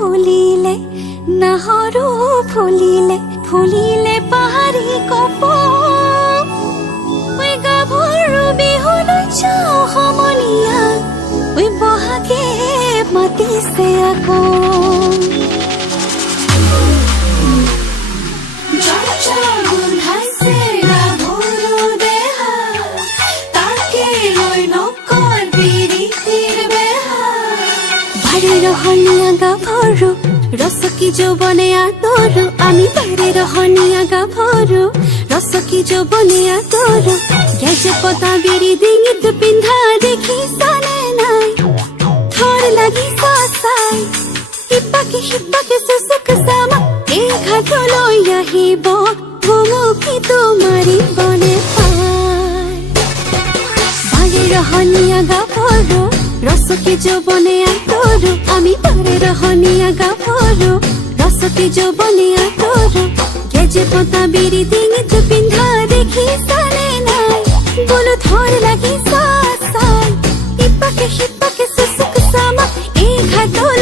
ফুলিলে নাহৰু ফুলিলে ফুলিলে পাহাৰী কপ ঐ গাভৰু বিহুলৈ যাওঁ সমনীয়া ঐ বহাগে মাতিছে আকৌ রহনীয়া গাভৰু ৰসকি যৌবনে আদৰো আমি বাৰে ৰহনীয়া গাভৰু ৰসকি যৌবনে আদৰো গেজে পতা বিৰি ডিঙিত পিন্ধা দেখিছানে নাই থৰ লাগি চাই হিপাকে চুচুক চামা এই ঘাটলৈ আহিব ভুমুকি তোমাৰিবনে পাই বাৰে ৰহনীয়া গাভৰু রসকি যৌবনে আদৰো আমি বাৰে রহনীয়া গাভৰু রসকি যৌবনে আদৰো গেজে পতা বিৰি ডিঙিত পিন্ধা দেখিছানে নাই বোলো থৰ লাগি চাই হিপাকে চুচুক চামা এই ঘাটলৈ